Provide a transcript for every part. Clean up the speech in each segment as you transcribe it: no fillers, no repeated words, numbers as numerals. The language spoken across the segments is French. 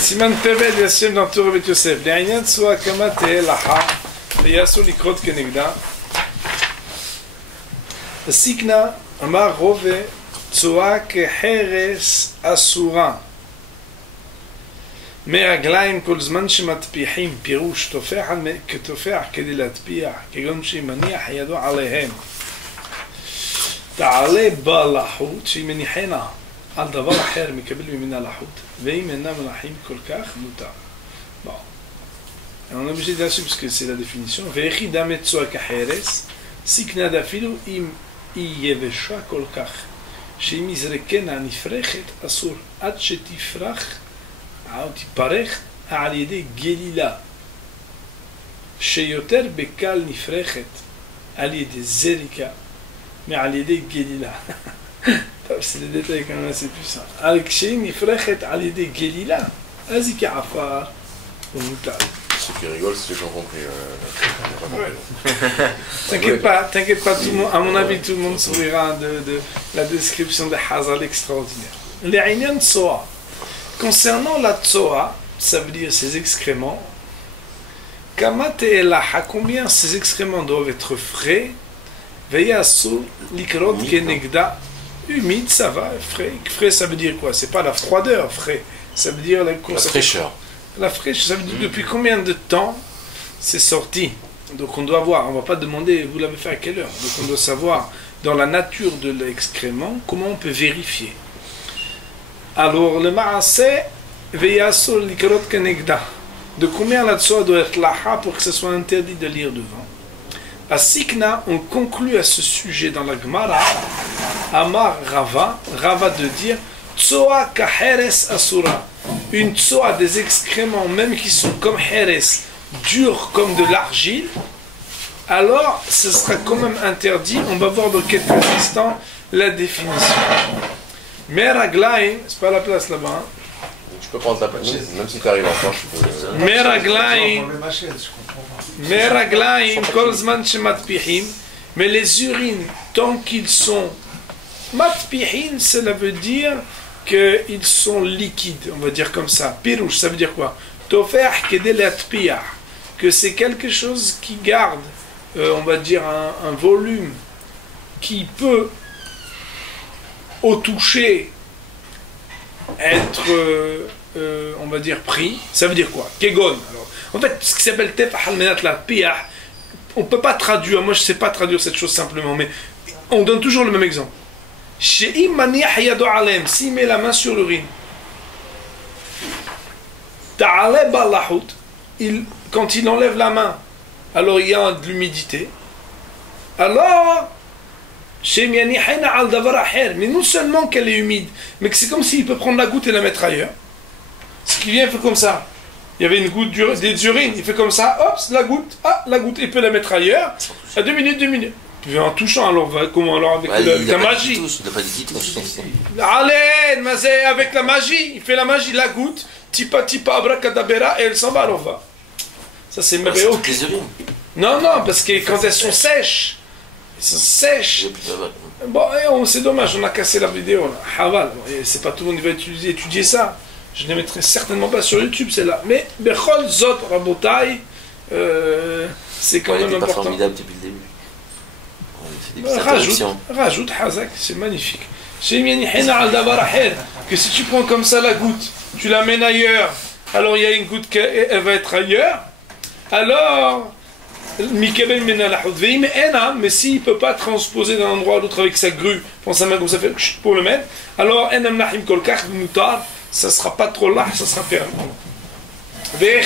סימן פבל ישם נטור בית יוסף, לעניין צואה כמה תהיה לחה, ויעשו לקרות כנגדה. הסיקנה אמר רובה, צואה כחרס אסורה. מהרגליים כל זמן שמטפיחים, פירוש תופח כתופח כדי להטפיח, כגון שמניח ידו עליהם. תעלה בלחות שהיא מניחנה על דבר אחר מקבל ממנה לחות, ואם אינם מנחים כל כך מותר. Bon. On est obligé d'assumer parce que c'est la définition. ויחידה מצואה כחרס, סיקנה דאפילו אם היא יבשה כל כך, שאם יזרקנה נפרחת אסור, עד שתפרח או תפרח על ידי גלילה, שיותר בקל נפרחת על ידי זריקה מעל ידי גלילה. טוב, c'est des détails quand même assez puissants. אבל כשהיא נפרחת על ידי גלילה, אז היא כעפר ומותר. Ceux qui rigolent, c'est ceux qui ont compris. T'inquiète pas, tout le monde, à mon avis, tout le monde sourira de la description de Hazal extraordinaire. Les Aïnian Tsoa. Concernant la Tsoa, ça veut dire ses excréments, Kamate Elaha, combien ces excréments doivent être frais, Veyasu likrot kenegda, humide, ça va, frais. Frais, ça veut dire quoi? C'est pas la froideur, frais. Ça veut dire la fraîcheur. La fraîcheur, ça veut dire depuis combien de temps c'est sorti. Donc on doit voir, on ne va pas demander vous l'avez fait à quelle heure. Donc on doit savoir dans la nature de l'excrément comment on peut vérifier. Alors le ma'aseh veyasul likrot kenegda. De combien la tsoa doit être laha pour que ce soit interdit de lire devant. À Sikna, on conclut à ce sujet dans la Gemara, Amar Rava, Rava de dire Tsoa kaheres asura. Une tsoa des excréments, même qui sont comme heres, durs comme de l'argile, alors ce sera quand même interdit. On va voir dans quelques instants la définition. Meraglaim, c'est pas la place là-bas. Hein. Tu peux prendre ta chaise, même si tu arrives en France, je peux. Meraglaim, kol zman shematpihim, mais les urines, tant qu'ils sont matpihim, cela veut dire qu'ils sont liquides, on va dire comme ça. Pirouche, ça veut dire quoi? Tofeh kedel atpiyah, que c'est quelque chose qui garde, on va dire, un volume qui peut, au toucher, être, on va dire, pris. Ça veut dire quoi? Kegon. Alors, en fait, ce qui s'appelle tefah al-menat l'atpiyah, on ne peut pas traduire, moi je ne sais pas traduire cette chose simplement, mais on donne toujours le même exemple. S'il met la main sur l'urine, quand il enlève la main, alors il y a de l'humidité. Alors, mais non seulement qu'elle est humide, mais que c'est comme s'il peut prendre la goutte et la mettre ailleurs. Ce qui vient, il fait comme ça. Il y avait une goutte des urines, il fait comme ça, hop, la goutte, il peut la mettre ailleurs. À 2 minutes. Puis en touchant, alors comment alors avec la magie? Allez, mais avec la magie, il fait la magie, la goutte, tipa abracadabra, et elle s'en va, alors va. Ça c'est merveilleux. toutes les urines. Non, parce que quand elles sont sèches, Bon, c'est dommage, on a cassé la vidéo là. Haval, c'est pas tout le monde qui va étudier ça. Je ne les mettrai certainement pas sur YouTube, c'est-là. Mais Bechol Zot Rabotai, c'est quand même important. Pas formidable depuis le début. Rajoute Hazak, c'est magnifique. Que si tu prends comme ça la goutte, tu l'amènes ailleurs, alors il y a une goutte qui va être ailleurs, alors mais s'il ne peut pas transposer d'un endroit à l'autre avec sa grue, prend sa main comme ça fait pour le mettre, alors ça ne sera pas trop large, ça sera permis. Mais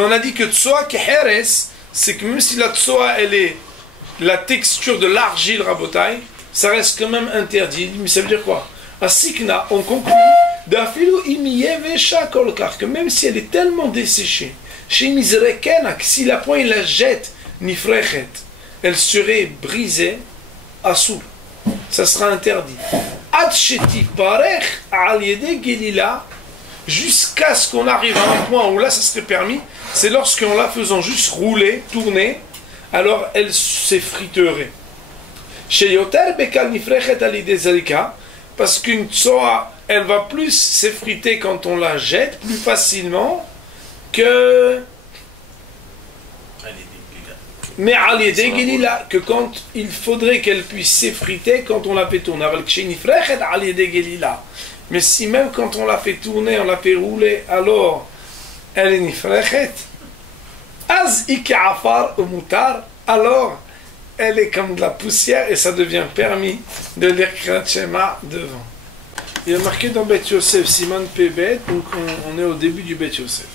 on a dit que tsoa keheres, c'est que même si la tsoa elle est la texture de l'argile rabotai, ça reste quand même interdit. Mais ça veut dire quoi? À Sikna, on conclut que même si elle est tellement desséchée, si la poigne la jette, nifrechet, elle serait brisée, assoul. Ça sera interdit. Jusqu'à ce qu'on arrive à un point où là ça serait permis, c'est lorsqu'on la faisant juste rouler, tourner, alors elle s'effriterait. Parce qu'une tsoa elle va plus s'effriter quand on la jette plus facilement que mais que quand il faudrait qu'elle puisse s'effriter quand on la fait tourner. Mais si même quand on la fait tourner, on la fait rouler, alors elle est nifrechet, az ika'afar ou mutar, alors elle est comme de la poussière et ça devient permis de lire Kriyat Shema devant. Il y a marqué dans Bet Yosef, Siman Pebet, donc on est au début du Bet Yosef.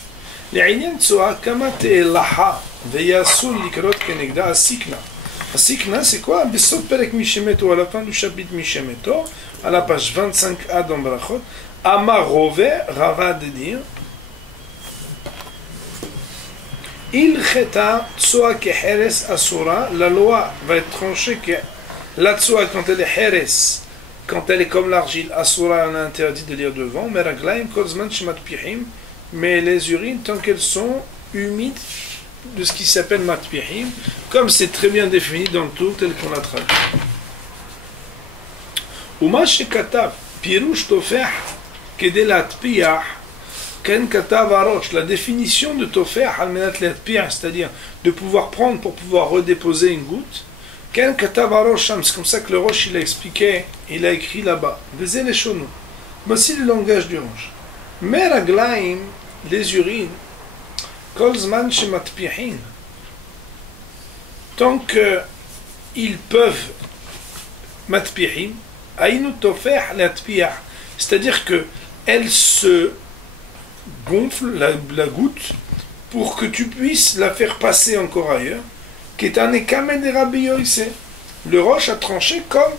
לעניין תשואה, כמה תאלחה ויעשו לקרות כנגדה הסיכנה. הסיכנה c'est quoi? בסוף פרק מי שמתו, à la fin du chapitre מי שמתו, à la page 25a dans Brachot, Amar Rove, Rava de dire, il cheta tsoa ke heres asura, la loi va être tranchée que la tsoa quand elle est heres, quand elle est comme l'argile, asura on a interdit de lire devant, mais raglaim kozman shmat pihim, mais les urines tant qu'elles sont humides de ce qui s'appelle matpihim, comme c'est très bien défini dans le tour tel qu'on l'a traduit. Uma shekatav pirush tofeh kedel atpiyah ken katav arosh, la définition de tofeh al menat l'atpiyah, c'est-à-dire de pouvoir prendre pour pouvoir redéposer une goutte. Ken katav arosh, c'est comme ça que le roche il a expliqué, il a écrit là-bas. Vezé les chonou. Voici le langage du roche. Mais raglaim, les urines, kolzman shematpihin, tant qu'ils peuvent matpihim, aïnu tofeh l'atpiyah, c'est-à-dire que elle se gonfle la goutte pour que tu puisses la faire passer encore ailleurs, qui est un ekame de Rabbi Yossé. Le roche a tranché comme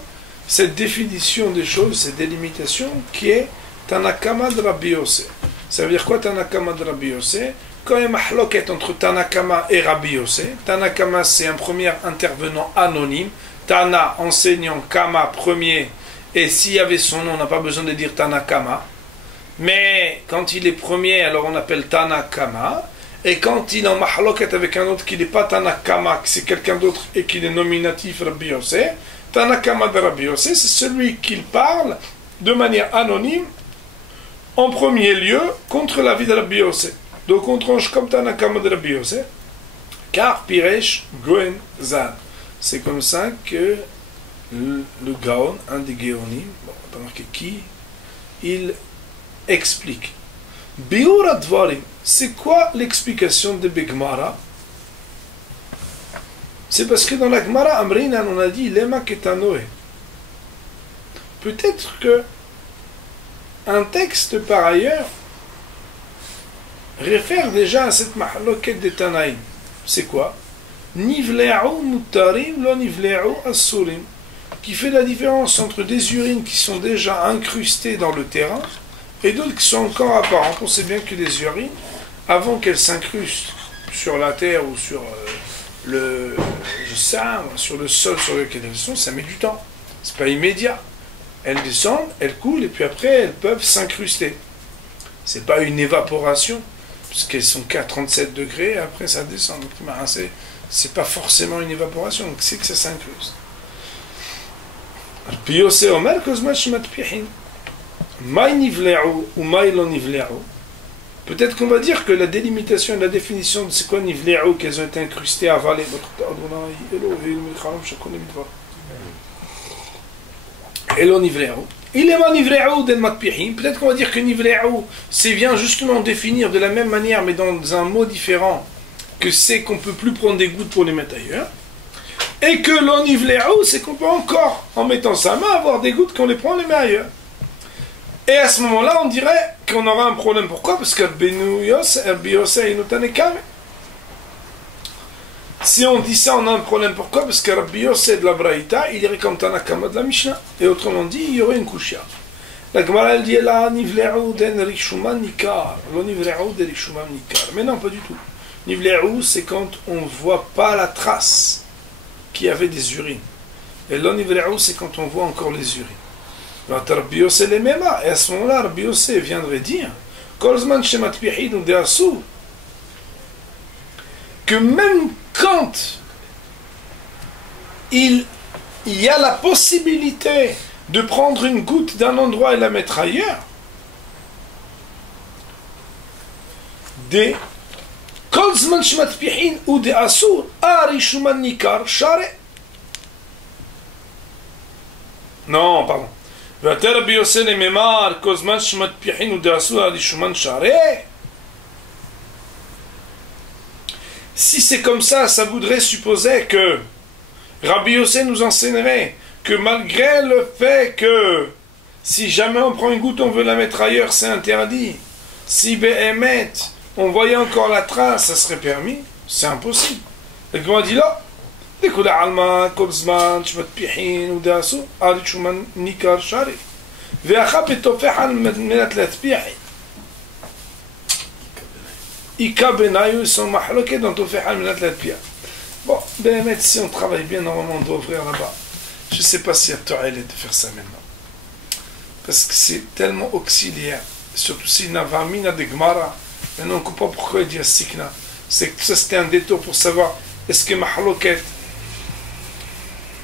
cette définition des choses, cette délimitation qui est Tanakama de Rabbi Yossé. Ça veut dire quoi Tanakama de Rabbi Yossé? Quand il y a mahloket entre Tanakama et Rabbi Yossé, Tanakama c'est un premier intervenant anonyme, Tana enseignant, Kama premier, et s'il y avait son nom, on n'a pas besoin de dire Tanakama. Mais quand il est premier, alors on appelle Tanakama. Et quand il est en mahloket avec un autre qui n'est pas Tanakama, que c'est quelqu'un d'autre et qu'il est nominatif Rabbi Yossé, Tanakama de Rabbi Yossé, c'est celui qui parle de manière anonyme en premier lieu contre la vie de Rabbi Yossé. Donc on tranche comme Tanakama de Rabbi Yossé, car Piresh Goen Zad. C'est comme ça que le Gaon, un des Géonim, bon, on va pas marquer qui, il explique. Biura Dvarim, c'est quoi l'explication de Begmara? C'est parce que dans la Gemara Amrinan, on a dit Lema Ketanoé. Peut-être que un texte par ailleurs réfère déjà à cette mahloket de Tanaïm. C'est quoi? Nivle'u mutarim lo nivle'u asurim, qui fait la différence entre des urines qui sont déjà incrustées dans le terrain et d'autres qui sont encore apparentes. On sait bien que les urines, avant qu'elles s'incrustent sur la terre ou sur sur le sol sur lequel elles sont, ça met du temps. C'est pas immédiat. Elles descendent, elles coulent et puis après elles peuvent s'incruster. C'est pas une évaporation, puisqu'elles sont qu'à 37 degrés et après ça descend. Donc c'est pas forcément une évaporation, donc c'est que ça s'incruste. Puis Yossé Omer kozman shematpihin. Maï nivle'u ou maï lo nivle'u. Peut-être qu'on va dire que la délimitation et la définition de c'est quoi nivle'u, qu'elles ont été incrustées, avalées. Elo nivle'u. Il est ma nivle'u del matpihim. Peut-être qu'on va dire que nivle'u, c'est vient justement définir de la même manière, mais dans un mot différent, que c'est qu'on ne peut plus prendre des gouttes pour les mettre ailleurs. Et que l'onivle'u, c'est qu'on peut encore, en mettant sa main, avoir des gouttes qu'on les prend, on les met ailleurs. Et à ce moment-là, on dirait qu'on aura un problème. Pourquoi? Parce que si on dit ça, on a un problème. Pourquoi? Parce que Rabbi Yossé de la Braïta, il irait comme Tanakama de la Mishnah. Et autrement dit, il y aurait une kushia. La Gemara, elle dit là, nivle'u den rishuman nikar. L'onivle'u den rishuman nikar. Mais non, pas du tout. Nivle'u, c'est quand on ne voit pas la trace qu'il y avait des urines. Et l'onivle'u, c'est quand on voit encore les urines. Rabbi Yossé les mêmes. Et à ce moment-là, Rabbi Yossé viendrait dire que même quand il y a la possibilité de prendre une goutte d'un endroit et la mettre ailleurs. Des Kolzman Shmatpihin ou des Assour, Arishuman Nikar Share. Non, pardon. Si c'est comme ça voudrait supposer que Rabbi Yossé nous enseignerait que malgré le fait que si jamais on prend une goutte, on veut la mettre ailleurs, c'est interdit. Si Behemet, on voyait encore la trace, ça serait permis. C'est impossible. Et comment on dit là? لكل علما كل زمان شمت بيحين وداسو عارف شو من نيكار شاري وأخاب التوفيحا من ثلاث بيحي إيكابنايو sont mahloqués dans توفيحا من ثلاث بيحي. Bon, ben si on travaille bien, normalement on doit ouvrir là-bas. Je ne sais pas s'il y a Torel de faire ça maintenant. Parce que c'est tellement auxiliaire. Surtout s'il n'a pas mis de Gemara. Maintenant on ne comprend pas pourquoi il dit Sikna. C'est que ça c'était un détour pour savoir est-ce que mahloquet.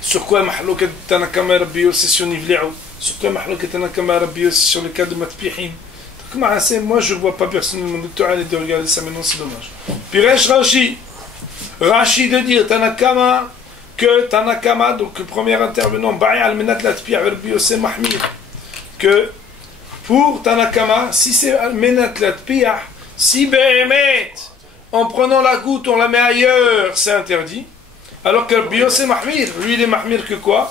Sur quoi mahlouket Tanakama Rabbi Yossi sur Nivle'ou? Sur quoi mahlouket Tanakama Rabbi Yossi sur le cas de Matpihim? Moi je ne vois pas personnellement le docteur aller de regarder ça maintenant, c'est dommage. Puis Rashi de dire Tanakama, que Tanakama, donc le premier intervenant, Ba'i al-Menat Latpih Rabbi Yossi Mahmir, que pour Tanakama, si c'est al-Menat Latpih, si Behemet, en prenant la goutte, on la met ailleurs, c'est interdit. Alors que Rabbi Yossi Mahmir, lui il est Mahmir que quoi?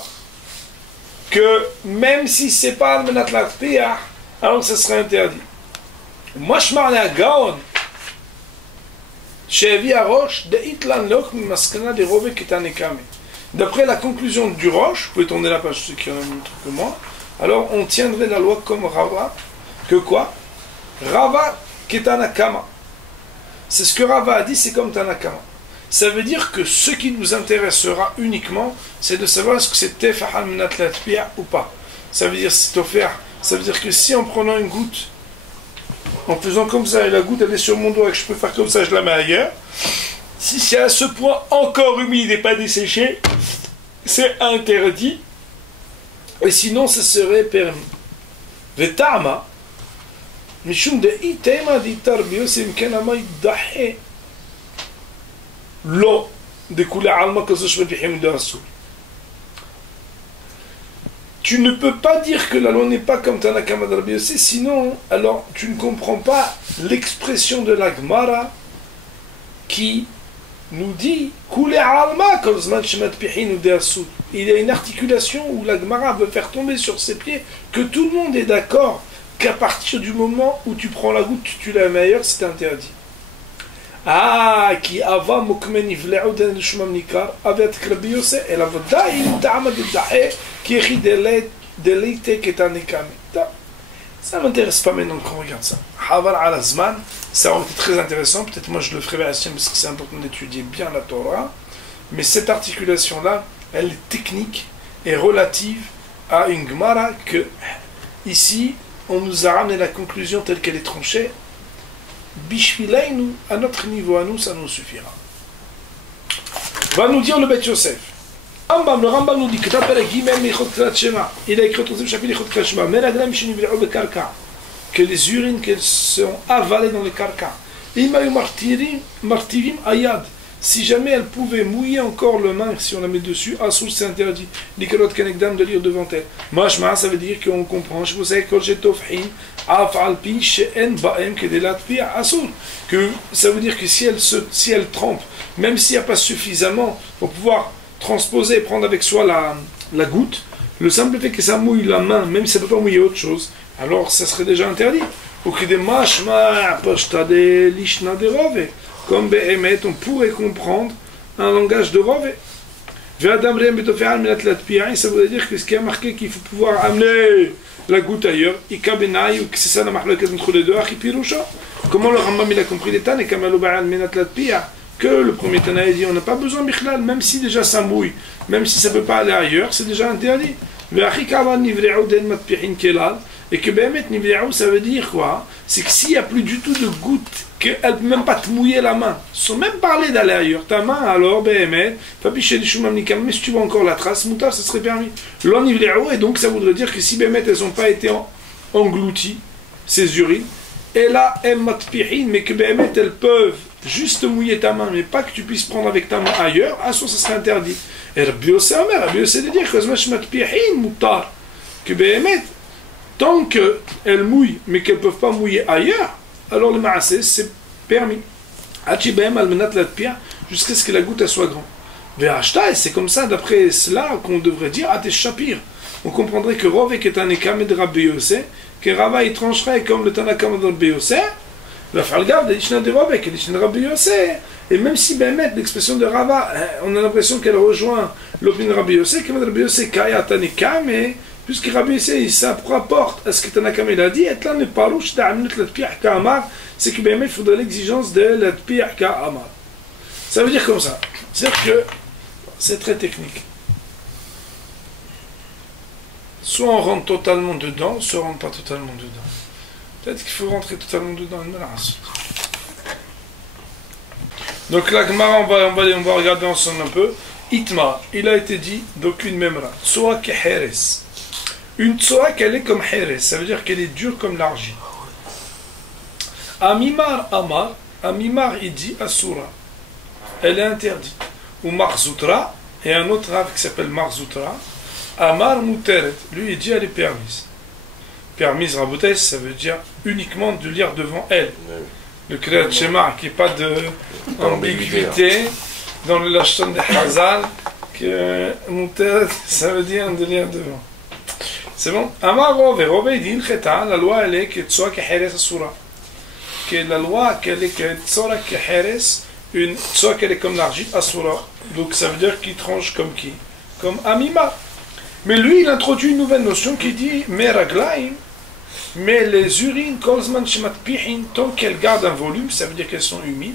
Que même si c'est pas al-Menat Latpih, alors ça serait interdit. Moi je m'en ai à Gaon. D'après la conclusion du Roche, vous pouvez tourner la page ceux qui en ont un truc que moi, alors on tiendrait la loi comme Rava, que quoi? Rava qui est Tanakama. C'est ce que Rava a dit, c'est comme Tanakama. Ça veut dire que ce qui nous intéressera uniquement, c'est de savoir est-ce que c'est Tefahal Menat Latpih ou pas. Ça veut dire c'est offert. Ça veut dire que si en prenant une goutte, en faisant comme ça, et la goutte elle est sur mon doigt et que je peux faire comme ça, je la mets ailleurs. Si c'est à ce point encore humide et pas desséché, c'est interdit. Et sinon, ce serait permis. Vetama, mishum de itema di tarbiyo simkenama ydahe lo de kula alma kazosh bihim de rasoul. Tu ne peux pas dire que la loi n'est pas comme Tanakama de Rabbi Yossi, sinon, alors tu ne comprends pas l'expression de la Gemara qui nous dit il y a une articulation où la Gemara veut faire tomber sur ses pieds que tout le monde est d'accord qu'à partir du moment où tu prends la goutte, tu la mets ailleurs, c'est interdit. Ah, qui ava mukmen yvle'u den shumam nikar avec Rabbi Yossi et la vadaï ta'amad dahe qui est deleite ketanikame. Ça m'intéresse pas maintenant qu'on regarde ça. Havar al Zman, ça aurait été très intéressant. Peut-être moi je le ferai à parce que c'est important d'étudier bien la Torah. Mais cette articulation-là, elle est technique et relative à une Gemara que ici on nous a ramené la conclusion telle qu'elle est tranchée. Bishvileinu, à notre niveau, à nous, ça nous suffira. Va nous dire le Beth Yosef. Le Rambam nous dit que il a écrit au 3e chapitre que les urines qu'elles sont avalées dans les carcans. Martirim ayad. Si jamais elle pouvait mouiller encore le main, si on la met dessus, Assoul c'est interdit. Nikolot Kenegdam de lire devant elle. Mashma, ça veut dire qu'on comprend. Je vous sais que ça veut dire que si elle trempe, même s'il n'y a pas suffisamment pour pouvoir transposer et prendre avec soi la goutte, le simple fait que ça mouille la main, même si ça ne peut pas mouiller autre chose, alors ça serait déjà interdit. Ou que des mashma, postade, lishna de rove. Comme Behemet, on pourrait comprendre un langage de Rove. Ça veut dire que ce qui a marqué qu'il faut pouvoir amener la goutte ailleurs, ou que c'est ça la marque entre les deux, comment le Rambam il a compris les Tana, que le premier Tana a dit on n'a pas besoin bichlal, même si déjà ça mouille, même si ça ne peut pas aller ailleurs, c'est déjà interdit. Et que Behemet Nivle'ou, ça veut dire quoi? C'est que s'il n'y a plus du tout de goutte, qu'elle ne peut même pas te mouiller la main, sans même parler d'aller ailleurs, ta main alors, Behemet, Fabiché des Shumam Nikam, mais si tu vois encore la trace, Moutar, ça serait permis. L'on Nivle'ou, et donc ça voudrait dire que si Behemet, elles n'ont pas été englouties, ces urines, et là, mais que Behemet, elles peuvent juste mouiller ta main, mais pas que tu puisses prendre avec ta main ailleurs, à ça serait interdit. Et Rabbi Yossé Omer, Rabbi Yossé de dire que Behemet, tant qu'elles mouillent, mais qu'elles ne peuvent pas mouiller ailleurs, alors le ma'aseh, c'est permis. Jusqu'à ce que la goutte soit grande. Et c'est comme ça, d'après cela, qu'on devrait dire Atesh Shapir. On comprendrait que Rovek est un ekam de Rabbi Yossé, que Rava il trancherait comme le Tanakam de Rabbi Yossé, la Falgav de l'Ishna de Rovek et l'Ishna de Rabbi Yossé. Et même si Behemet, l'expression de Rava, on a l'impression qu'elle rejoint l'opinion de Rabbi Yossé, que Rabbi Yossé Kaya Tanekam, et puisque Rabbi Yossé il rapporte à ce que Tanakam il a dit, et là ne parouche d'Amnut l'Atpiah Ka'amar, c'est que Behemet il faudrait l'exigence de l'Atpiah Ka'amar. Ça veut dire comme ça. C'est-à-dire que c'est très technique. Soit on rentre totalement dedans, soit on ne rentre pas totalement dedans. Peut-être qu'il faut rentrer totalement dedans. Donc la Gemara, on va regarder ensemble un peu. Itma, il a été dit d'aucune memra. Tsoa keheres. Une tsoa qu'elle est comme heres, ça veut dire qu'elle est dure comme l'argile. Amimar amar, Amimar il dit asura. Elle est interdite. Ou marzoutra, et un autre rave qui s'appelle marzoutra. Amar muteret, lui il dit elle est permise. Permise rabotes, ça veut dire uniquement de lire devant elle. Le Kriyat Shema, qui n'est pas d'ambiguïté dans le Lashon de Hazal, que muteret, ça veut dire de lire devant. C'est bon? Amar Rove, Rove il dit la loi elle est que tsoa keheres asura. Que la loi qu'elle est que tsoa keheres, une tsoa qu'elle est comme l'argile asura. Donc ça veut dire qu'il tranche comme qui? Comme Amima. Mais lui, il introduit une nouvelle notion qui dit Meraglaim, mais les urines, Kolzman Shemat Pihin, tant qu'elles gardent un volume, ça veut dire qu'elles sont humides,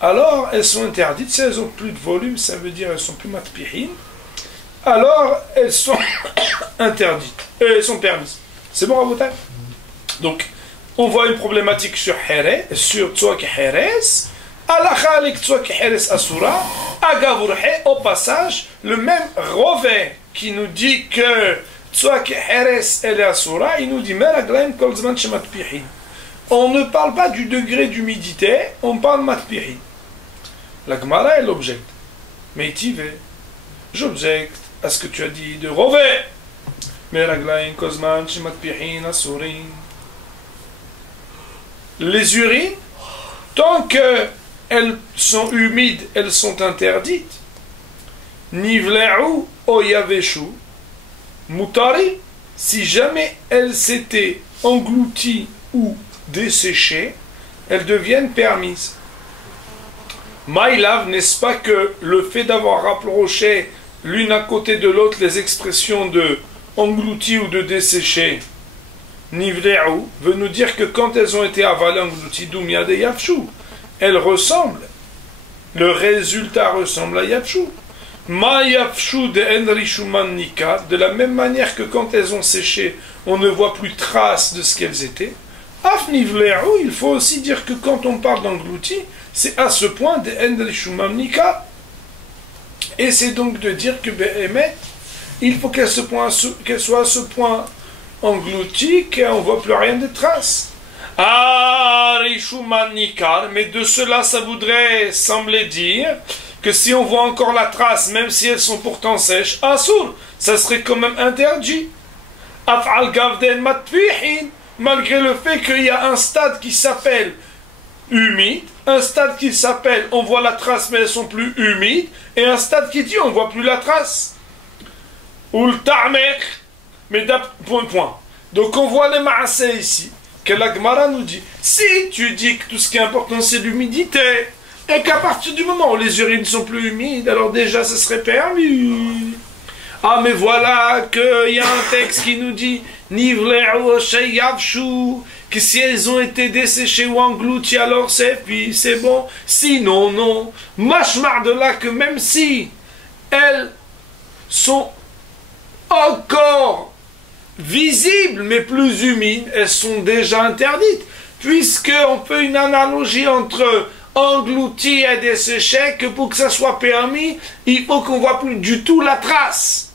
alors elles sont interdites. Si elles n'ont plus de volume, ça veut dire qu'elles sont plus matpihin, alors elles sont interdites, elles sont permises. C'est bon, Rabotai? Donc, on voit une problématique sur Tsoa Keheres, Alachalik Tsoa Keheres Asura, Agavurhe, au passage, le même Rove qui nous dit que Tsoa Keheres elle est Asura, il nous dit Meraglaim Kolzman Shemat Pihin. On ne parle pas du degré d'humidité, on parle matpihin. La Gemara elle objecte. Mais Tive, j'objecte à ce que tu as dit de Rove. Meraglaim Kolzman Shemat Pihin Asurin. Les urines, tant qu'elles sont humides, elles sont interdites. Nivle'u oyaveshu mutari, si jamais elles s'étaient englouties ou desséchées, elles deviennent permises. Maïlav, n'est-ce pas que le fait d'avoir rapproché l'une à côté de l'autre les expressions de englouties ou de desséchées, Nivle'u veut nous dire que quand elles ont été avalées, englouties, Doumia de Yafshu, elles ressemblent. Le résultat ressemble à Yafshu. Ma Yafshu de Enrishuman Nika, de la même manière que quand elles ont séché, on ne voit plus trace de ce qu'elles étaient. Afnivle'u, il faut aussi dire que quand on parle d'englouti, c'est à ce point de Enrishuman Nika. Et c'est donc de dire que Behemet, il faut qu'elle soit à ce point engloutie qu'on ne voit plus rien de traces. Ah, Rishuman Nikar, mais de cela, ça voudrait sembler dire que si on voit encore la trace, même si elles sont pourtant sèches, Asur, ça serait quand même interdit. Af'al Gavden Matfihin, malgré le fait qu'il y a un stade qui s'appelle humide, un stade qui s'appelle on voit la trace mais elles sont plus humides, et un stade qui dit on voit plus la trace. Ul ta'mer, mais point. Donc on voit les ma'aseh ici, que la Gemara nous dit, si tu dis que tout ce qui est important c'est l'humidité, et qu'à partir du moment où les urines sont plus humides, alors déjà ce serait permis. Ah mais voilà qu'il y a un texte qui nous dit que si elles ont été desséchées ou englouties alors c'est bon, sinon non. Mashmar de là que même si elles sont encore visibles mais plus humides, elles sont déjà interdites. Puisqu'on fait une analogie entre englouti et desséché, que pour que ça soit permis, il faut qu'on ne voit plus du tout la trace.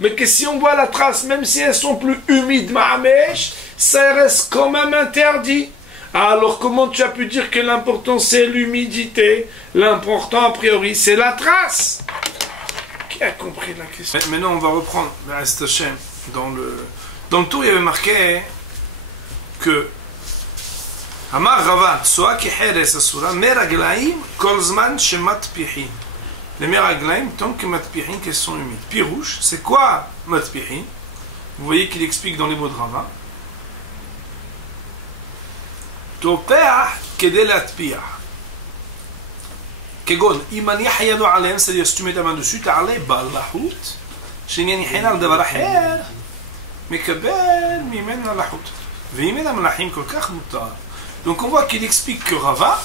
Mais que si on voit la trace, même si elles sont plus humides, ma'amèche, ça reste quand même interdit. Alors comment tu as pu dire que l'important c'est l'humidité? L'important a priori c'est la trace. Qui a compris la question? Maintenant on va reprendre dans le tour il y avait marqué que Amar Rava, Tsoa ki Heres Asura, Meraglaim, Kolzman Shematpihin. Les Meraglaim, tant que Matpihin, qu'elles sont humides. Pirouche, c'est quoi Matpihin? Vous voyez qu'il explique dans les mots de Rava. Topéah Kedel Atpiah. Kegon, Iman Yahyado Alem, c'est-à-dire si tu mets ta main dessus, t'as allé Balahout, Shenyan Yahinar de Baraher, Mekabel, Mimen Alahout. Veimen Amalahim Kolkach Mutar. Donc on voit qu'il explique que Rava,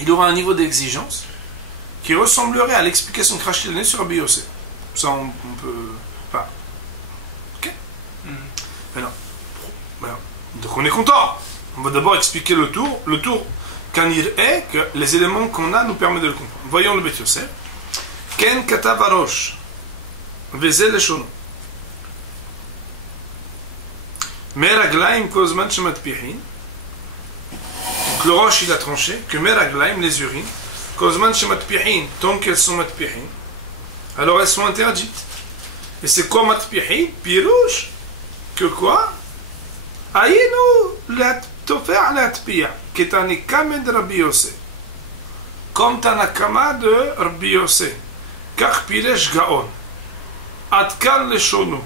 il aura un niveau d'exigence qui ressemblerait à l'explication de Rachid donnée sur Rabbi Yossé. Ça on peut... Enfin... Ok. Alors, voilà. Donc on est content. On va d'abord expliquer le tour. Le tour, Kanir est que les éléments qu'on a nous permettent de le comprendre. Voyons le Beth Yossé. Ken katav arosh vezel leshono. Meraglaim kozman shematpihin. Donc le roche il a tranché que meraglaim, les urines, kozman shematpihin, tant qu'elles sont matpihin, alors elles sont interdites. Et c'est quoi matpihin? Pirouche. Que quoi? Aïnou, la tofer la tpia, qui est un ekame de Rabbi Yossé. Comme Tanakama de Rabbi Yossé. Car piresh gaon. Adkan le shono.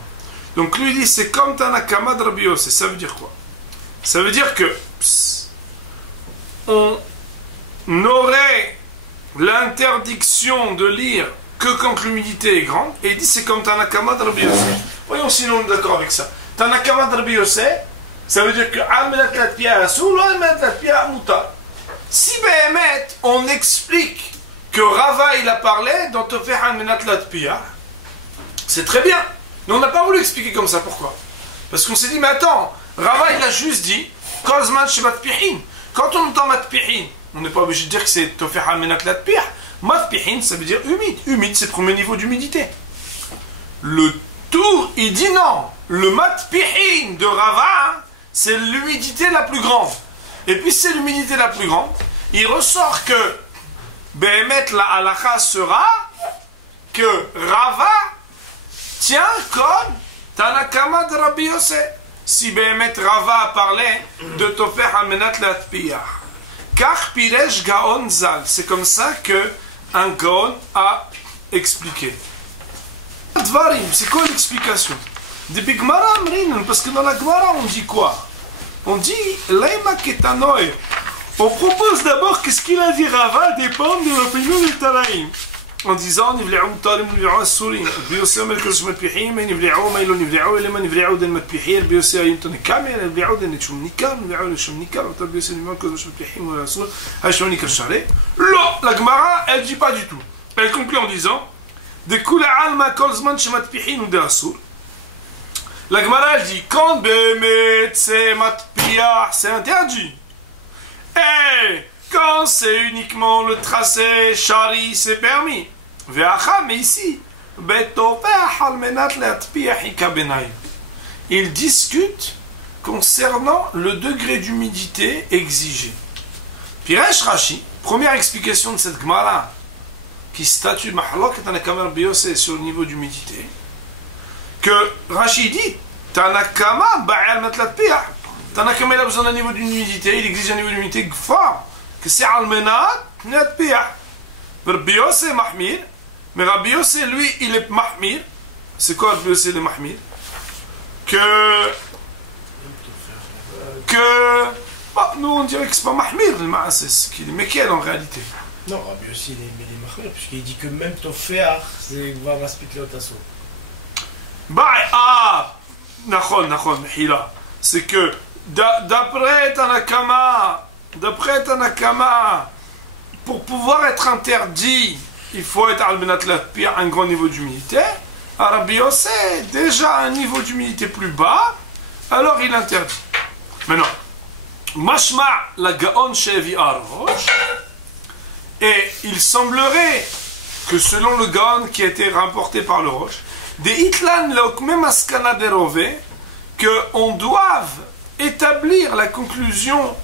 Donc lui dit c'est comme Tanakama de Rabbi Yossé. Ça veut dire quoi? Ça veut dire que on aurait l'interdiction de lire que quand l'humidité est grande, et il dit c'est comme Tanakama de Rabbi Yossé. Voyons si nous sommes d'accord avec ça. Tanakama de Rabbi Yossé, ça veut dire que si Behemet, on explique que Rava il a parlé dans Tofer Almenat Latpia, c'est très bien. Mais on n'a pas voulu expliquer comme ça. Pourquoi? Parce qu'on s'est dit, mais attends, Rava il a juste dit Kozman Shematpihin. Quand on entend Matpihin, on n'est pas obligé de dire que c'est Tofer Almenat Latpia. Matpihin, ça veut dire humide. Humide, c'est le premier niveau d'humidité. Le tour, il dit non. Le Matpihin de Rava, c'est l'humidité la plus grande. Et puis c'est l'humidité la plus grande. Il ressort que Behemet la halakha sera que Rava tient comme Tanakama de Rabbi Yossé. Si Behemet Rava a parlé de Tofer Almenat Latpia. Car Piresh Gaon Zal. C'est comme ça que un Gaon a expliqué. C'est quoi l'explication? Depuis Gemara Amrin, parce que dans la Gemara on dit quoi? On dit Leima Ketanoe. On propose d'abord que ce qu'il a dit Rava dépend de l'opinion du Tanaïm. En disant Nivle'ou Talim Nivle'ou Assurin. Biyossé Omer Kodesh Matpihim, Nivle'ou Maïlo Nivle'ou, Elema Nivle'ou Den Matpihir, Biyossé Ayim Tonekam, Nivle'ou Den Etchum Nikar, Nivle'ou Nechum Nikar, Otal Biyossé Nivle'ou Kodesh Matpihim, Ola Assurin, Hachon Nikar Charé. Là, la Gemara, elle dit pas du tout. Elle conclut en disant De Kula Alma Kolzman Shematpihin ou de Assur. La Gemara elle dit quand Behemet c'est Matpiah, c'est interdit. Et quand c'est uniquement le tracé Shari, c'est permis. Mais ici, ils discutent concernant le degré d'humidité exigé. Piresh Rashi, première explication de cette Gemara qui statue Mahalok et Tanakama Rabbi Yossé sur le niveau d'humidité, que Rashi dit Tanakama Ba'al Matlat Piyah. Tanakama il a besoin d'un niveau d'humidité, il exige un niveau d'humidité fort, que c'est Almenat Nat Piyah. Rabbi Yossé Mahmir, mais Rabbi Yossé lui il est Mahmir. C'est quoi Rabbi Yossé le Mahmir? Bah, nous on dirait que c'est pas Mahmir, c'est ce qu'il est Mekel en réalité. Non, Rabbi Yossé il est Mahmir, puisqu'il dit que même ton fer, c'est va respecter le tasso. Bah, ah, Nachon, Hila, c'est que d'après Tanakama, pour pouvoir être interdit, il faut être Almenat Latpia, un grand niveau d'humidité. Rabbi Yossé, déjà un niveau d'humidité plus bas, alors il interdit. Maintenant, Mashma la Gaon Shevi Arosh, et il semblerait que selon le Gaon qui a été rapporté par le Roche, des Itlan Leokme Maskana Derove, qu'on doive établir la conclusion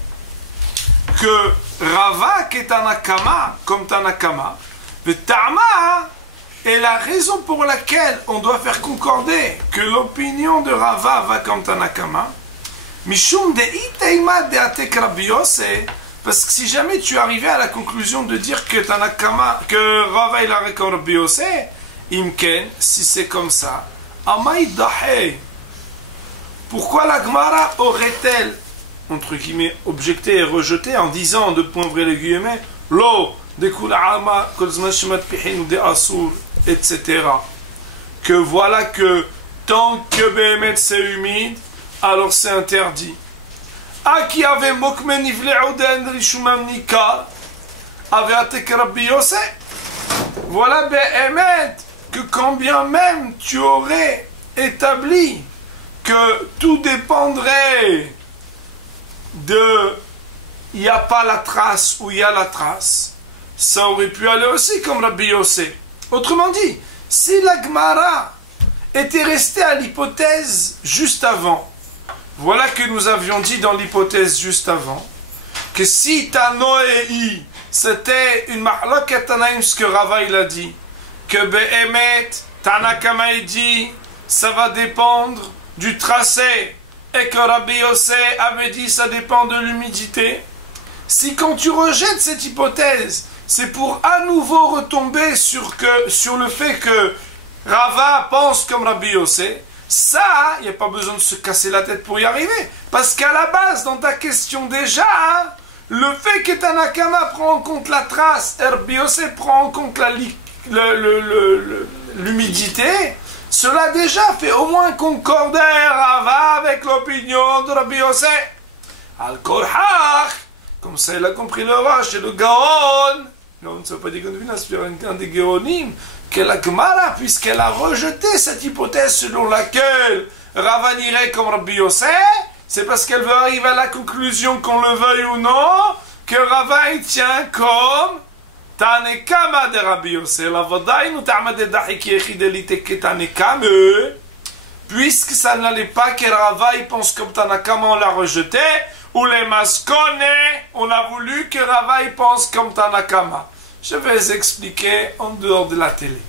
que Rava qui est Tanakama, comme Tanakama, le Tama est la raison pour laquelle on doit faire concorder que l'opinion de Rava va comme Tanakama, Mishum de Iteima de Atek Rabbi Yossé, parce que si jamais tu arrivais à la conclusion de dire que Tanakama, que Rava il a comme Rabbi Yossé, Imken, si c'est comme ça, Amai Dahé, pourquoi la Gemara aurait-elle, entre guillemets, objecté et rejeté en disant, de point vrai les guillemets, Lo, de Kula'ama, Kolzman Shemat Pihin ou de Asur, etc. Que voilà que tant que Behemet c'est humide, alors c'est interdit. Qui avait Mokmen Ivle'uden Rishumam Nikar, avait Atek Rabbi Yossé. Voilà Behemet que quand bien même tu aurais établi que tout dépendrait de il n'y a pas la trace ou il y a la trace, ça aurait pu aller aussi comme Rabbi Yossé. Autrement dit, si la Gemara était restée à l'hypothèse juste avant, voilà que nous avions dit dans l'hypothèse juste avant, que si Tano et I, c'était une mahloket Tanaïm, ce que Rava il a dit, que Behemet, Tanakama il dit, ça va dépendre du tracé, et que Rabbi Yossé avait dit ça dépend de l'humidité. Si quand tu rejettes cette hypothèse, c'est pour à nouveau retomber sur le fait que Rava pense comme Rabbi Yossé, ça, il n'y a pas besoin de se casser la tête pour y arriver. Parce qu'à la base, dans ta question déjà, le fait que Tanakama prend en compte la trace, Rabbi Yossé prend en compte l'humidité, cela déjà fait au moins concorder Rava avec l'opinion de Rabbi Yossé. Al-Korhach, comme ça il a compris le Roche et le Gaon. On ne sait pas dire qu'on devine inspirer un des Gaonim, que la Gemara, puisqu'elle a rejeté cette hypothèse selon laquelle Rava irait comme Rabbi Yossé, c'est parce qu'elle veut arriver à la conclusion, qu'on le veuille ou non, que Rava il tient comme Tanekama de Rabbi Yossé. La Vadaï nous ta'ma de Dahiki Echidelite que Tanekama, puisque ça n'allait pas que Rava il pense comme Tanakama, on l'a rejeté, ou les Maskone, on a voulu que Rava il pense comme Tanakama. Je vais expliquer en dehors de la télé.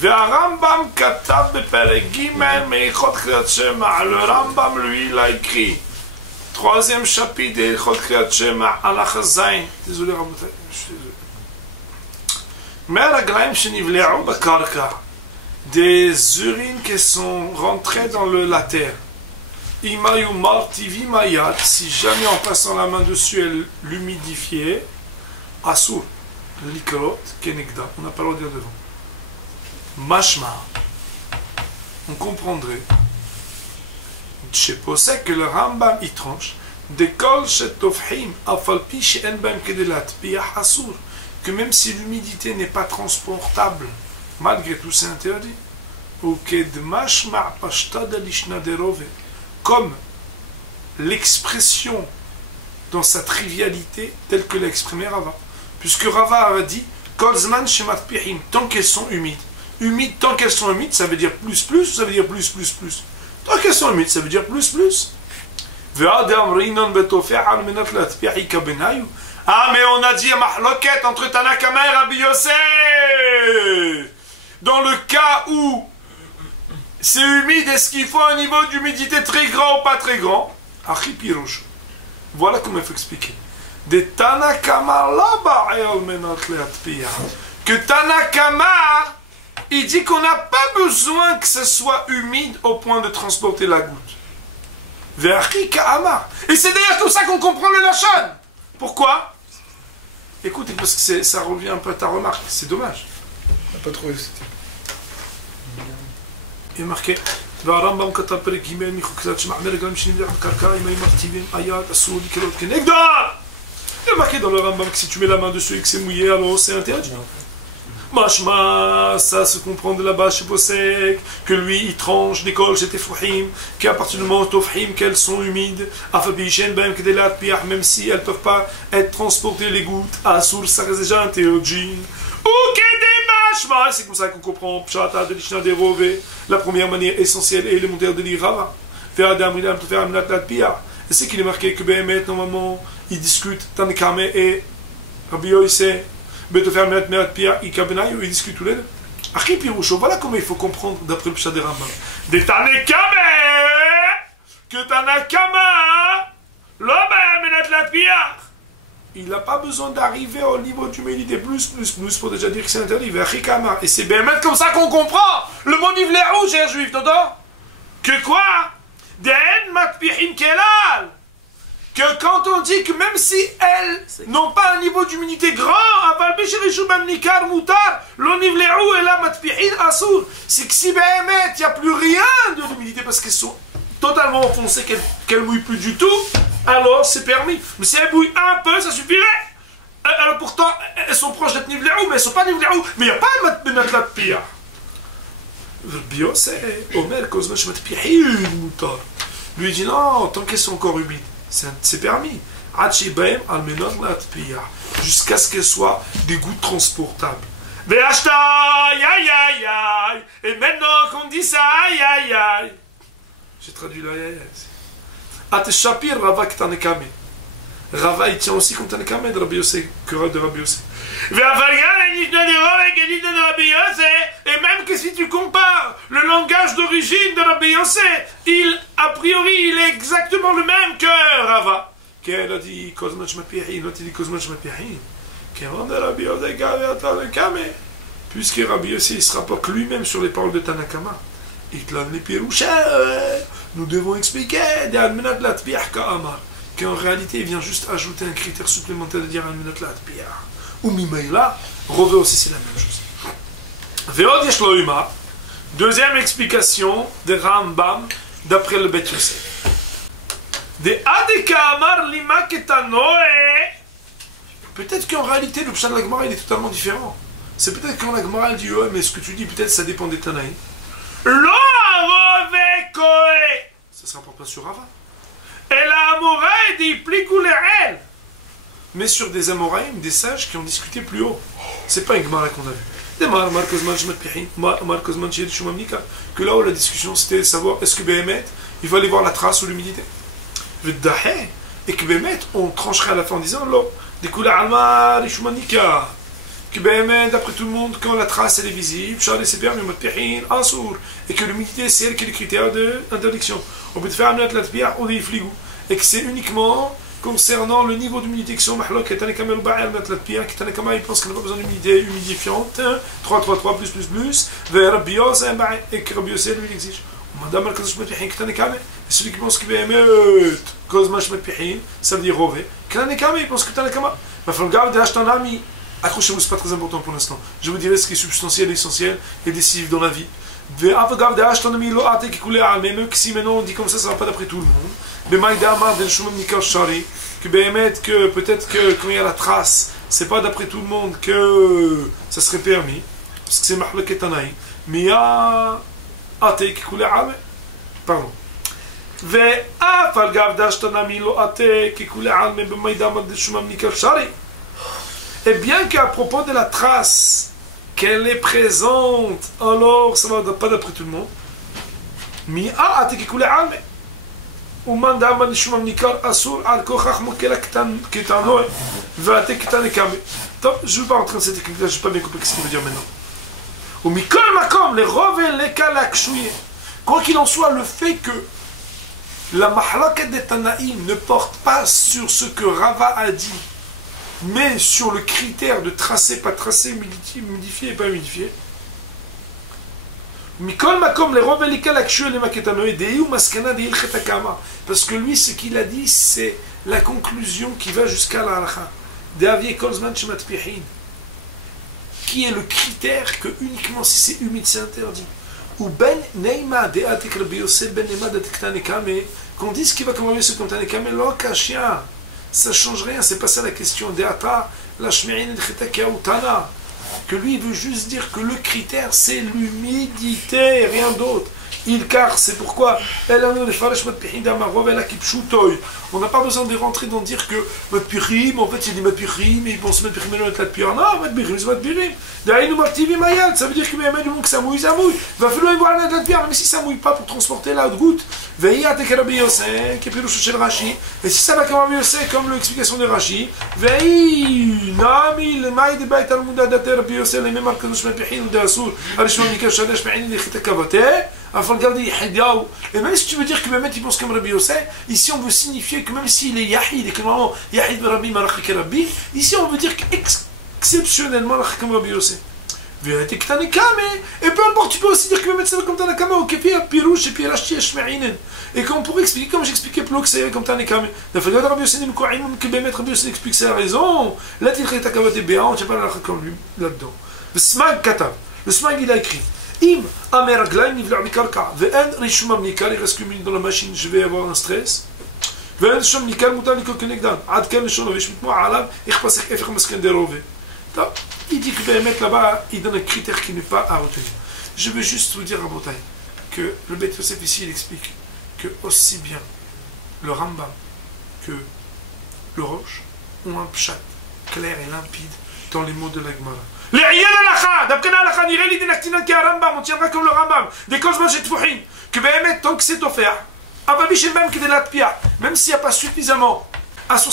Le Rambam lui il a écrit troisième chapitre de Ilchot Kriyat Shema Halakha Zayin. Désolé Rabotai, je suis désolé. מהרגליים שנבלעו בקרקע, des urines qui sont rentrées dans la terre. Imayu martivi mayat, si jamais en passant la main dessus elle l'humidifiait, asur, likrot, kenegda, on n'a pas le droit de dire devant. Mashma, on comprendrait, chez Posek que le Rambam y tranche, de kol shetofhim, afalpi she'en bam kedelat, biyah asur, que même si l'humidité n'est pas transportable, malgré tout c'est interdit. Ou que mashma pashtada lishna derove, comme l'expression dans sa trivialité telle que l'a exprimé Rava. Puisque Rava a dit Kolzman shemat pihim, tant qu'elles sont humides. Humides, tant qu'elles sont humides, ça veut dire plus, ça veut dire plus. Tant qu'elles sont humides, ça veut dire plus. Ah, mais on a dit mahloket entre Tanakama et Rabbi Yossé. Dans le cas où c'est humide, est-ce qu'il faut un niveau d'humidité très grand ou pas très grand? Voilà comment il faut expliquer. De Tanakama que Tanakama, il dit qu'on n'a pas besoin que ce soit humide au point de transporter la goutte. Et c'est d'ailleurs comme ça qu'on comprend le Lachon. Pourquoi? Écoutez, parce que ça revient un peu à ta remarque, c'est dommage. On n'a pas trouvé ce type. Il est marqué il est marqué dans le Rambam que si tu mets la main dessus et que c'est mouillé, alors c'est interdit. Mashma, ça se comprend de là-bas chez Posek, que lui il tranche des cols chez Tefouhim, qu'à partir du moment Tofhim qu'elles sont humides, même si elles ne peuvent pas être transportées les gouttes, Assour, ça reste déjà un théogine. Ou Mashma, c'est comme ça qu'on comprend Pshata de l'Ishna des Rové, la première manière essentielle et élémentaire de l'Irava. Et c'est qu'il est marqué que Behemet, normalement, ils discutent Tanekame et Rabbi Yoïse. Ils discutent tous les deux. Achi Piroucho, voilà comment il faut comprendre d'après le Pshat des Rambam. De Tanekame, que Tanakama, l'homme menat la pia. Il n'a pas besoin d'arriver au niveau d'humilité plus pour déjà dire que c'est interdit. Et c'est bien mettre comme ça qu'on comprend le mot nivler rouge, cher juif, dedans. Que quoi? Den matpihin kelal. Que quand on dit que même si elles n'ont pas un niveau d'humilité grand, c'est que si Behemet, il n'y a plus rien de l'humilité parce qu'elles sont totalement enfoncées, qu'elles ne mouillent plus du tout, alors c'est permis. Mais si elles mouillent un peu, ça suffirait. Alors pourtant, elles sont proches d'être Nivle'ou, mais elles ne sont pas Nivle'ou. Mais il n'y a pas un Benat Latpia. Omer, Kozmash Matpihin, Moutar. Lui dit non, tant qu'elles sont encore humides. C'est permis. Jusqu'à ce qu'elles soient des gouttes transportables. Et maintenant qu'on dit ça, aïe aïe aïe. J'ai traduit là, aïe aïe. Ateshapir Rava Ktanekame. Rava il tient aussi comme Tanekame de Rabbi Yossé, que de Rabbi Yossé. Et même que si tu compares le langage d'origine de Rabbi Yossé, a priori, il est exactement le même que Rava. Qu'elle a dit Kozmach Mapihin, l'autre il dit Kozmach Mapihin. Qu'elle a dit Rabbi Yossé, Tanakame. Puisque Rabbi Yossé, il se rapporte lui-même sur les paroles de Tanakama. Il te donne les pirouches. Nous devons expliquer qu'en réalité, il vient juste ajouter un critère supplémentaire de dire Almenat Latpia. Ou Mimaïla, Rové aussi, c'est la même chose. Veod Yeshloima, deuxième explication de Rambam d'après le Bet Yosef. De Adeka Amar Lima Ketanoe. Peut-être qu'en réalité, le Pshat de la Gemara, il est totalement différent. C'est peut-être quand la Gemara dit ouais, mais ce que tu dis, peut-être ça dépend des Tanaïs. Lo Rove Koe. Ça se rapporte pas sur Rava. Et la Amoraï dit plikou le'el. Mais sur des Amoraïm, des sages qui ont discuté plus haut. C'est pas une Gemara qu'on a vu. Que là où la discussion c'était de savoir est-ce que Behemet, il va aller voir la trace ou l'humidité. Et que Behemet, on trancherait à la fin en disant lo, des couleurs almar, ishumanika. Que Behemet, d'après tout le monde, quand la trace elle est visible, c'est permis, et que l'humidité c'est elle qui est le critère d'interdiction. On peut faire amener la tbiya ou des fligou. Et que c'est uniquement concernant le niveau d'humidité qui sont mahlok et tanekama al-ba'al mat la tbiya, que tanekama il pense qu'il n'a pas besoin d'humidité humidifiante, 3 plus, vers Rabbi Yossé et que Rabbi Yossé lui exige. Madame al-Kadosh matpihin que tanekama, et celui qui pense que Behemet, kozmash matpihin, ça veut dire rové, que tanekama il pense que tanekama. Ma femme garde d'Ashtanami. Accrochez-vous, c'est pas très important pour l'instant. Je vous dirai ce qui est substantiel, essentiel et décisif dans la vie. Mais même si maintenant on dit comme ça ne va pas d'après tout le monde. Que peut-être que quand il y a la trace, c'est pas d'après tout le monde que ça serait permis. Parce que c'est mahlak tanaï. Mais il y a até qui coulait à pardon. Et bien qu'à propos de la trace, qu'elle est présente, alors ça ne va pas d'après tout le monde. Je ne vais pas rentrer dans cette technique-là, je n'ai pas bien compris ce qu'il veut dire maintenant. Quoi qu'il en soit, le fait que la mahlakat de Tanaïm ne porte pas sur ce que Rava a dit, mais sur le critère de tracer, pas tracer, humidifier et pas humidifier. Parce que lui, ce qu'il a dit, c'est la conclusion qui va jusqu'à la halakha. Qui est le critère que uniquement si c'est humide, c'est interdit. Ou ben neima de atik Rabbi Yossé ben neima de tiktanekame, qu'on dise qu'il va comme ce tanekame, lo kashia. Ça ne change rien, c'est pas ça la question. Deata, la shmi'in et ou tana. que lui il veut juste dire que le critère c'est l'humidité, rien d'autre. Car c'est pourquoi on n'a pas besoin de rentrer dans dire que Matpirim, en fait il y a des Matpirim, et ils pensent Matpirim et non Matpirim. Non, Matpirim c'est Matpirim. Ça veut dire que même du moment que ça mouille, ça mouille. Va falloir voir la Matpirim, même si ça mouille pas pour transporter la goutte. Et si ça va comme Rabbi Yosef, comme l'explication de Rashi, et même si tu veux dire que Mehmet il pense comme Rabbi Yosef, ici on veut signifier que même s'il est Yahid, et que normalement Yahid Rabbi Marachik Rabbi, ici on veut dire qu'exceptionnellement comme Rabbi Yosef. Et peu importe, tu peux aussi dire que Mehmet c'est comme Tanakama, ou Kepi Pirouche et Pirachi Eshme'inen. Et comme on pourrait expliquer, comme j'expliquais plus que c'est comme Tanakama. La fois de Rabbi Yosef, nous croyons que Mehmet Rabbi Yosef explique sa raison. Là, tu es Takavate Béa, on ne tient pas la comme lui là-dedans. Le Smag Katav, le Smag il a écrit. Im Amer Aglaim Nivla Mikarka, Ve'en Rishumam Nikal, il reste qu'une minute dans la machine, je vais avoir un stress. Ve'en Rishumam Nikal, Moutan Nikol Kenegdan, Adkan Nishonovish, Mitmo Alam, Ichpasek Efek Masken Derove. Il dit que Béhémet là-bas, il donne un critère qui n'est pas à retenir. Je veux juste vous dire à Bretagne que le Beit Yosef ici, il explique que aussi bien le Rambam que le Roche ont un pshat clair et limpide dans les mots de la Gemara. On tiendra comme le Rambam, des causes que Béhémet, tant que c'est offert, même s'il n'y a pas suffisamment. Ça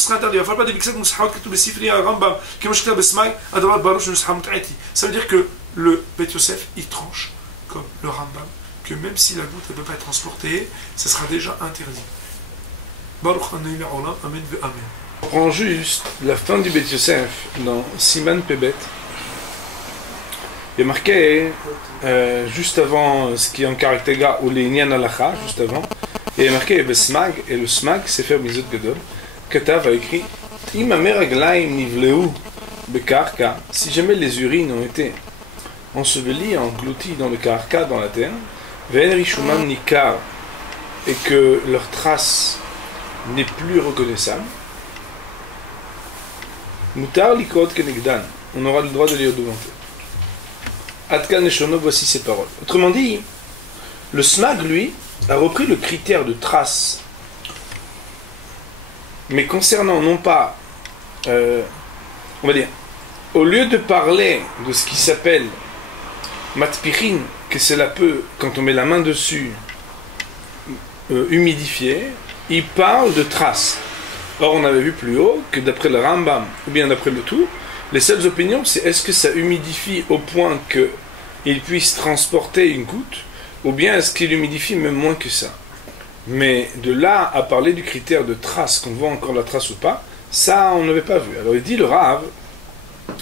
veut dire que le Beit Yosef il tranche comme le Rambam, que même si la goutte ne peut pas être transportée, ça sera déjà interdit. Baruch Amen Amen. On prend juste la fin du Beit Yosef dans Siman Pebet. Il est marqué juste avant ce qui est en caractère gras ou les Nyan Alacha, juste avant. Il est marqué le Smag, et le Smag c'est faire Mizot Gadol. Katav a écrit si jamais les urines ont été ensevelies, englouties dans le karka, dans la terre, et que leur trace n'est plus reconnaissable, mutar likod kenegdan, on aura le droit de lire devant eux. Atkan Neshono, voici ses paroles. Autrement dit, le Smag, lui, a repris le critère de trace. Mais concernant non pas, on va dire, au lieu de parler de ce qui s'appelle matpirin, que cela peut, quand on met la main dessus, humidifier, il parle de traces. Or, on avait vu plus haut que d'après le Rambam, ou bien d'après le tout, les seules opinions, c'est est-ce que ça humidifie au point qu'il puisse transporter une goutte, ou bien est-ce qu'il humidifie même moins que ça. Mais de là à parler du critère de trace, qu'on voit encore la trace ou pas, ça on n'avait pas vu. Alors il dit le Rav,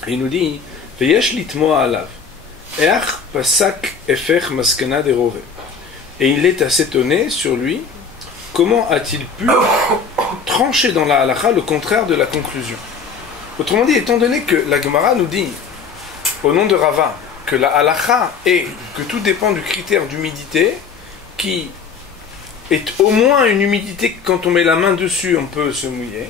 il nous dit Veyesh litmoa alav, each pasak efech maskana derove. Et il est à s'étonner sur lui, comment a-t-il pu trancher dans la halakha le contraire de la conclusion. Autrement dit, étant donné que la Gemara nous dit, au nom de Rava, que la halakha est que tout dépend du critère d'humidité, qui est au moins une humidité que quand on met la main dessus, on peut se mouiller.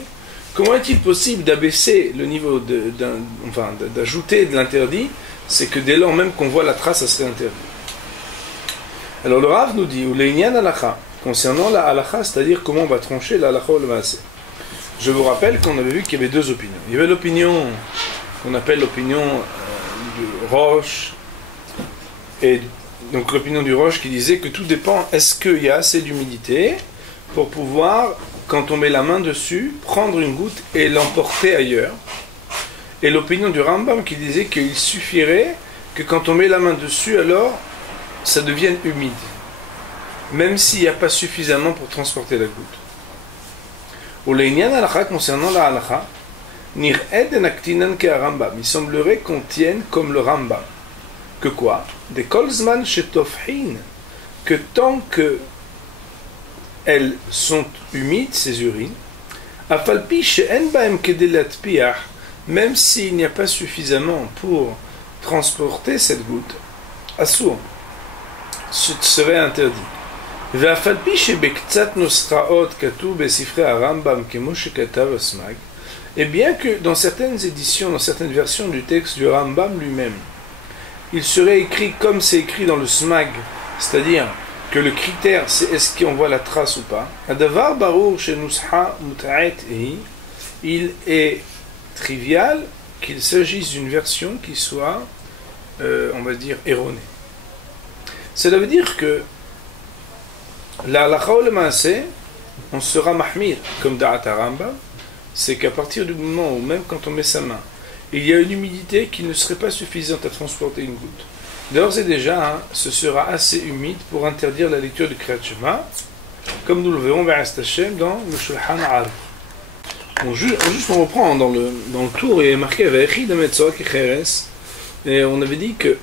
Comment est-il possible d'abaisser le niveau d'ajouter de l'interdit? C'est que dès lors même qu'on voit la trace, ça serait interdit. Alors le Rav nous dit, ou l'Inyan halakha, concernant la halakha, c'est-à-dire comment on va trancher la halakha ou le maaseh. Je vous rappelle qu'on avait vu qu'il y avait deux opinions. Il y avait l'opinion qu'on appelle l'opinion du Roche, et donc l'opinion du Roche qui disait que tout dépend, est-ce qu'il y a assez d'humidité pour pouvoir, quand on met la main dessus, prendre une goutte et l'emporter ailleurs. Et l'opinion du Rambam qui disait qu'il suffirait que quand on met la main dessus, alors ça devienne humide, même s'il n'y a pas suffisamment pour transporter la goutte. Ou l'Inyan halakha, concernant la halakha, nir'ed naktinan ke Rambam, il semblerait qu'on tienne comme le Rambam. Que quoi? Des kolzman shetofhin, que tant que elles sont humides, ces urines, afalpi she'en baem kedelat piach, même s'il n'y a pas suffisamment pour transporter cette goutte, assour, ce serait interdit. Et bien que dans certaines éditions, dans certaines versions du texte du Rambam lui-même, il serait écrit comme c'est écrit dans le Smag, c'est-à-dire que le critère c'est est-ce qu'on voit la trace ou pas. Adavar barour chez Nusha Muta'et il est trivial qu'il s'agisse d'une version qui soit, on va dire, erronée. Cela veut dire que la halakha ou le maaseh, on sera mahmir, comme Da'at Rambam, c'est qu'à partir du moment où, même quand on met sa main, il y a une humidité qui ne serait pas suffisante à transporter une goutte. D'ores et déjà, hein, ce sera assez humide pour interdire la lecture du Kriyat Shema, comme nous le verrons dans le Shulchan Aruch. On reprend dans le tour, il est marqué et on avait dit que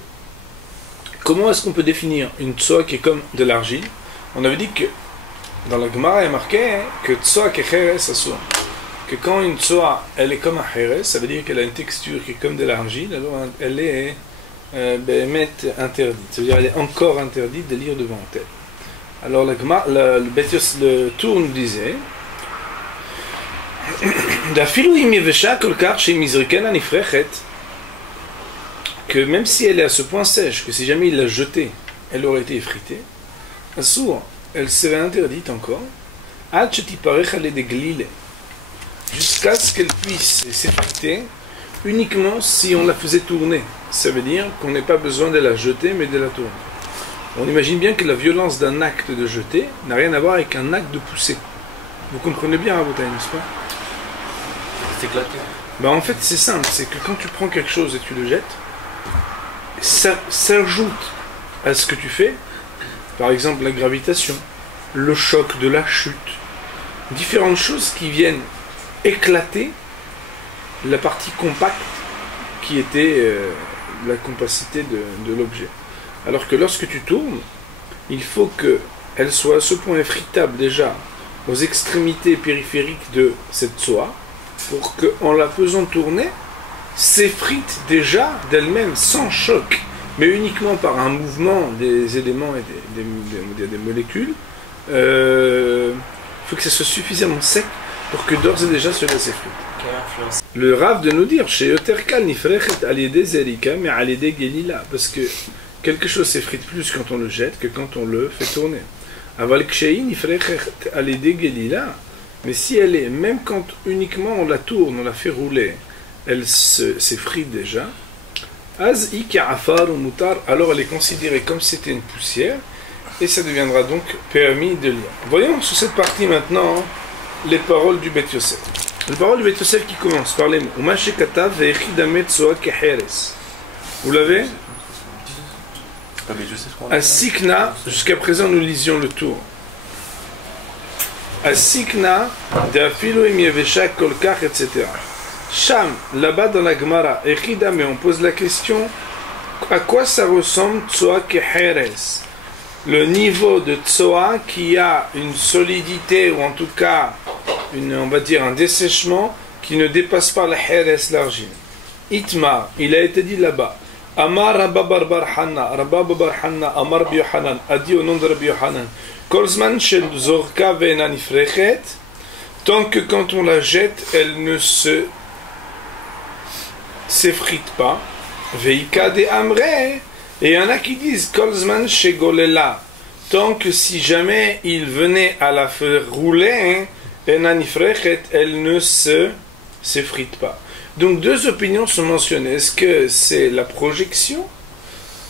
comment est-ce qu'on peut définir une tsoa qui est comme de l'argile. On avait dit que dans la Gemara il est marqué que tsoa kecheres asur, que quand une tsoa elle est comme un cheres, ça veut dire qu'elle a une texture qui est comme de l'argile, alors elle est interdite, c'est-à-dire elle est encore interdite de lire devant elle. Alors le tour nous disait que même si elle est à ce point sèche, que si jamais il l'a jetée, elle aurait été effritée, elle serait interdite encore, jusqu'à ce qu'elle puisse s'effriter uniquement si on la faisait tourner. Ça veut dire qu'on n'a pas besoin de la jeter, mais de la tourner. On imagine bien que la violence d'un acte de jeter n'a rien à voir avec un acte de pousser. Vous comprenez bien, Rabotai, n'est-ce pas? C'est éclaté. En fait, c'est simple, c'est que quand tu prends quelque chose et tu le jettes, ça s'ajoute à ce que tu fais, par exemple la gravitation, le choc de la chute, différentes choses qui viennent éclater la partie compacte qui était la compacité de l'objet. Alors que lorsque tu tournes, il faut qu'elle soit à ce point effritable déjà aux extrémités périphériques de cette soie, pour qu'en la faisant tourner, s'effrite déjà d'elle-même, sans choc, mais uniquement par un mouvement des éléments et des molécules. Il faut que ça soit suffisamment sec pour que d'ores et déjà cela s'effrite. Le Rav de nous dire, chez Yoterkal nifrechet alidé zerika, mais alidé gelila, parce que quelque chose s'effrite plus quand on le jette que quand on le fait tourner. Aval kshei nifrechet alidé gelila, mais si elle est, même quand uniquement on la tourne, on la fait rouler, elle s'effrite déjà, az ika afar ou mutar, alors elle est considérée comme si c'était une poussière, et ça deviendra donc permis de lire. Voyons sur cette partie maintenant les paroles du Bet Yosef. Les paroles du Bet Yosef qui commencent par les mots Umashe katav ve'echidame tsoa kecheres. Vous l'avez? Asikna, jusqu'à présent nous lisions le tour. Asikna d'afilo im yevesha kolkach, etc. Sham, là-bas dans la Gemara, echidame, on pose la question à quoi ça ressemble tsoa kecheres? Le niveau de tsoa qui a une solidité, ou en tout cas on va dire un dessèchement qui ne dépasse pas la heres, l'argile. Itmar, il a été dit là-bas, Amar Rabba Bar Hanna, Amar Rabbi Yohanan, a dit au nom de Rabbi Yohanan, Kolzman shel zorka ve'ena nifrechet, tant que quand on la jette, elle ne s'effrite pas, ve'ika de amre, et il y en a qui disent Kolzman shegolela, tant que si jamais il venait à la faire rouler, elle ne s'effrite pas. Donc deux opinions sont mentionnées. Est-ce que c'est la projection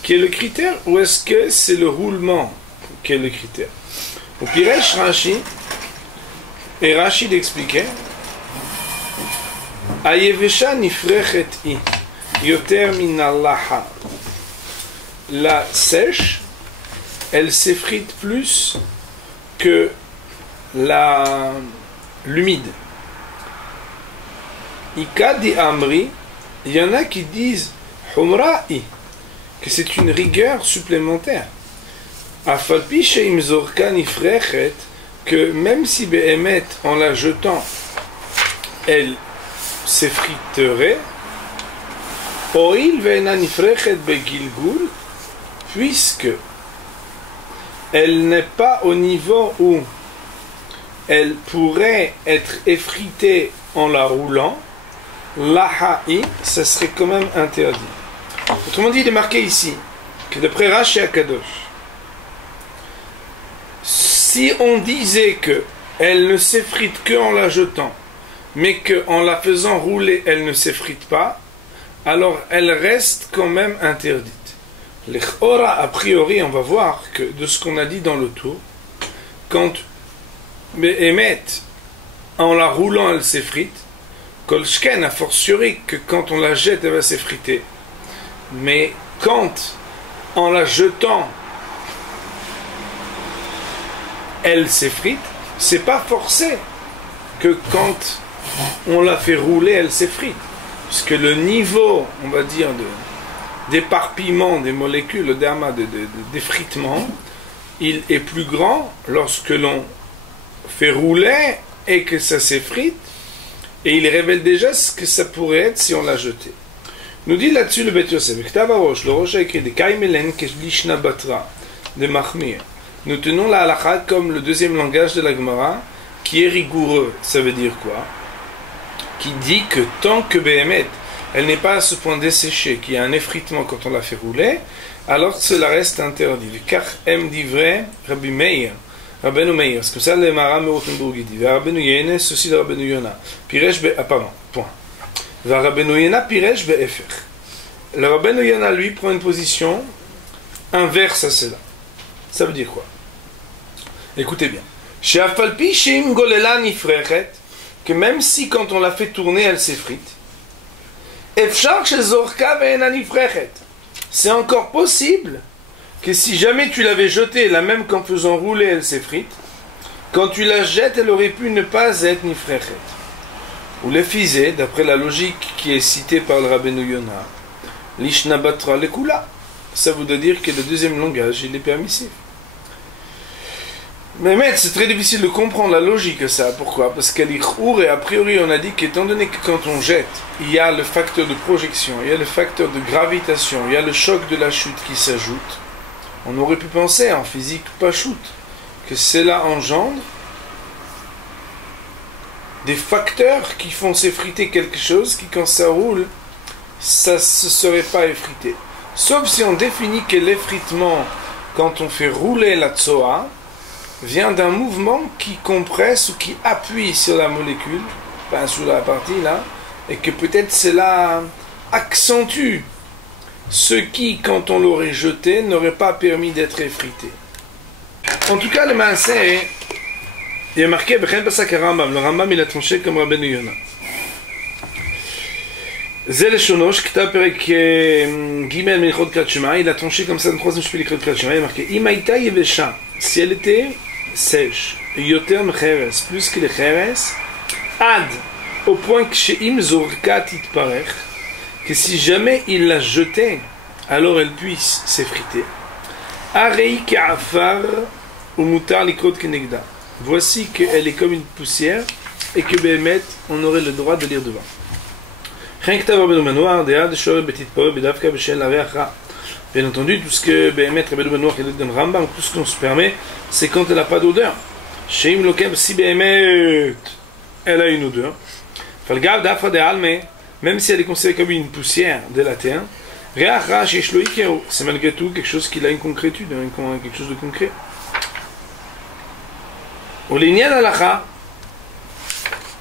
qui est le critère ou est-ce que c'est le roulement qui est le critère? Au Piresh Rashi, et Rachid expliquait Ayevesha nifrechet i yoter minallaha. La sèche, elle s'effrite plus que l'humide. Ikadi Amri, il y en a qui disent Humra'i, que c'est une rigueur supplémentaire. Afalpi sheim zorka nifrechet, que même si Behemet, en la jetant, elle s'effriterait, Oil ve'ena nifrechet begilgul, puisque elle n'est pas au niveau où elle pourrait être effritée en la roulant, laha'i, ça serait quand même interdit. Autrement dit, il est marqué ici que d'après Rashi Akadosh, si on disait que elle ne s'effrite qu'en la jetant, mais qu'en la faisant rouler, elle ne s'effrite pas, alors elle reste quand même interdite. L'echora, a priori, on va voir que de ce qu'on a dit dans le tour, quand Behemet, en la roulant, elle s'effrite, Kolshken, a fortiori que quand on la jette, elle va s'effriter. Mais quand, en la jetant, elle s'effrite, c'est pas forcé que quand on la fait rouler, elle s'effrite. Puisque le niveau, on va dire, d'éparpillement des molécules, le derma d'effritement, il est plus grand lorsque l'on fait rouler et que ça s'effrite, et il révèle déjà ce que ça pourrait être si on l'a jeté. Nous dit là-dessus le Beth Yosef, le Rosh a écrit de Kaimelen Keshlishna Batra de Mahmir. Nous tenons la halakha comme le deuxième langage de la Gemara, qui est rigoureux. Ça veut dire quoi? Qui dit que tant que Behemet, elle n'est pas à ce point desséchée, qu'il y a un effritement quand on la fait rouler, alors cela reste interdit. Car M dit vrai, Rabbi Meir, Rabbeinu Meir, c'est comme ça le Mara Merotenburg dit, Rabbeinu Yene, ceci de Rabbeinu Yona, Piresh be, pardon, point. Rabbeinu Yena, Piresh be Efer. Le Rabbeinu Yona, lui, prend une position inverse à cela. Ça veut dire quoi? Écoutez bien. She'afalpi she'im golela nifrechet, que même si quand on la fait tourner, elle s'effrite, efshar shezorka ve'ena nifrechet, c'est encore possible que si jamais tu l'avais jetée, la même qu'en faisant rouler, elle s'effrite, quand tu la jettes, elle aurait pu ne pas être nifrechet. Ou le fizé, d'après la logique qui est citée par le Rabbeinu Yona, l'ishna batra lekula, ça voudrait dire que le deuxième langage, il est permissif. Mais c'est très difficile de comprendre la logique de ça. Pourquoi? Parce qu'à l'Ichour, et a priori on a dit qu'étant donné que quand on jette, il y a le facteur de projection, il y a le facteur de gravitation, il y a le choc de la chute qui s'ajoute, on aurait pu penser en physique pas shoot, que cela engendre des facteurs qui font s'effriter quelque chose qui quand ça roule, ça ne se serait pas effrité. Sauf si on définit que l'effritement, quand on fait rouler la tsoa, vient d'un mouvement qui compresse ou qui appuie sur la molécule, enfin sur la partie là, et que peut-être cela accentue ce qui, quand on l'aurait jeté, n'aurait pas permis d'être effrité. En tout cas, le Maaseh, il est marqué Bechen Basak Rambam. Le Rambam, il a tranché comme Rabbeinu Yona. Zel Shonosh, Kta Perek Gimel Melichot Krat Shema, il a tranché comme ça dans le troisième chapitre de Krat Shema. Il est marqué Imaïta Yevesha, si elle était sèche, Yoter Mecheres, plus que les Cheres, Ad, au point que chez Im Zorkat Itparech, que si jamais il la jetait, alors elle puisse s'effriter. Arei Ka'afar ou Mutar Likrot Kenegda. Voici qu'elle est comme une poussière et que Behemet, on aurait le droit de lire devant. Bien entendu, tout ce que Behemet, Rabbeinu Benoît, Rambam, tout ce qu'on se permet, c'est quand elle n'a pas d'odeur. Sheim Lokem, si Behemet, elle a une odeur. Falgav d'Afra de Alme, même si elle est considérée comme une poussière de la terre, c'est malgré tout quelque chose qui a une concrétude, quelque chose de concret.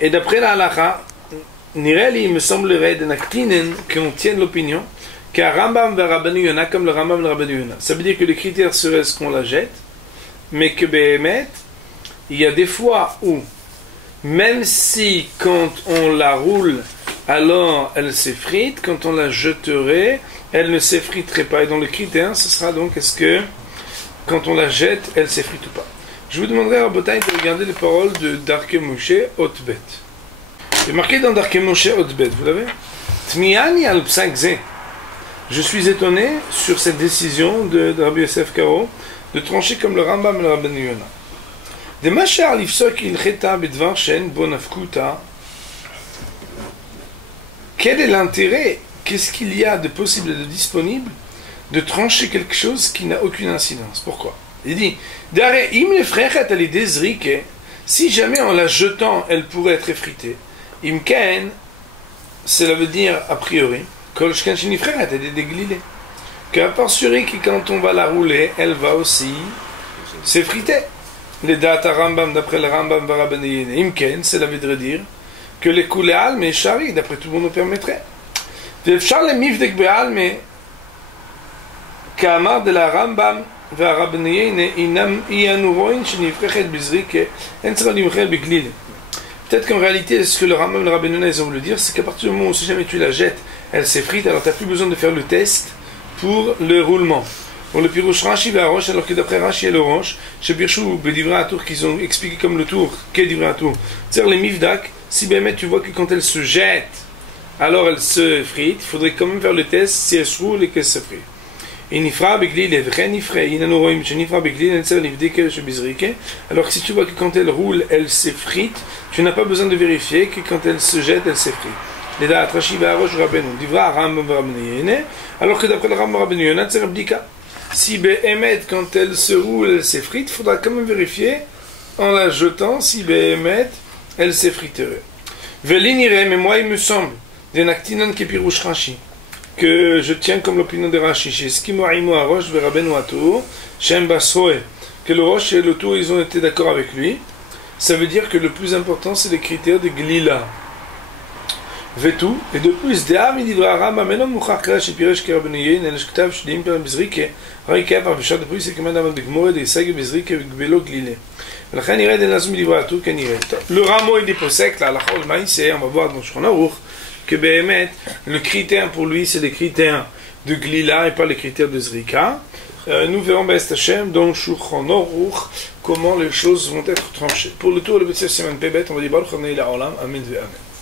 Et d'après la halakha, il me semblerait qu'on tienne l'opinion qu'un Rambam vers Rabbeinu Yona comme le Rambam vers Rabbeinu Yona. Ça veut dire que les critères seraient ce qu'on la jette, mais que Behemet, il y a des fois où, même si quand on la roule, alors elle s'effrite, quand on la jetterait, elle ne s'effriterait pas. Et dans le critère, ce sera donc est-ce que quand on la jette, elle s'effrite ou pas. Je vous demanderai à Rabotai de regarder les paroles de Darke Moshe Hotbet. Il est marqué dans Darke Moshe Hotbet, vous l'avez? Tmiani al psak ze. Je suis étonné sur cette décision de Rabbi Yosef Karo de trancher comme le Rambam et le Rabbeinu Yona. De machar lifsok ilcheta bedvar shen bonafkuta. Quel est l'intérêt? Qu'est-ce qu'il y a de possible et de disponible de trancher quelque chose qui n'a aucune incidence? Pourquoi? Il dit, si jamais en la jetant, elle pourrait être effritée, imken, cela veut dire, a priori, Kol Shken Shinifreret, elle est déglilée. Qu'à fortiori, que quand on va la rouler, elle va aussi s'effriter. Les dates à Rambam, d'après le Rambam Varabani Imken, cela veut dire que les Kuleal, mais Shari, d'après tout le monde nous permettrait. Charles Mifdek Beal, mais Kamar de la Rambam Varabani Inam Ianuroin Shinifrechet Bizrike, Entsradimchel Biglil. Peut-être qu'en réalité, ce que le Rambam et le Rabbeinu ils ont voulu dire, c'est qu'à partir du moment où si jamais tu la jettes, elle s'effrite, alors tu n'as plus besoin de faire le test pour le roulement. Pour le Pirouche Rashi va Roche, alors que d'après Rashi et le Roche, chez Birchou, Bedivra à Tour, qu'ils ont expliqué comme le tour, qu'est Divra à Tour. C'est-à-dire les Mifdak, si bien tu vois que quand elle se jette, alors elle se frite, il faudrait quand même faire le test si elle se roule et qu'elle se frite. Alors que si tu vois que quand elle roule, elle s'effrite, tu n'as pas besoin de vérifier que quand elle se jette, elle s'effrite. Alors que d'après le Rambam Rabbeinu, si Behemet, quand elle se roule, elle s'effrite, il faudra quand même vérifier en la jetant si Behemet, elle s'effriterait. Mais moi il me semble, que je tiens comme l'opinion de Rashi, que le Roche et le Tour ils ont été d'accord avec lui. Ça veut dire que le plus important c'est les critères de Glila. Vetu, et de plus, le rameau il est posek, là, on va voir dans Shulchan Aruch que Behemet, le critère pour lui c'est les critères de Glila et pas les critères de Zrika. Nous verrons Be'ez Hashem dans Shulchan Aruch comment les choses vont être tranchées. Pour le tour, le B'Tselem Pebet, on va dire Baruch Adonai La'olam, Amen ve Amen.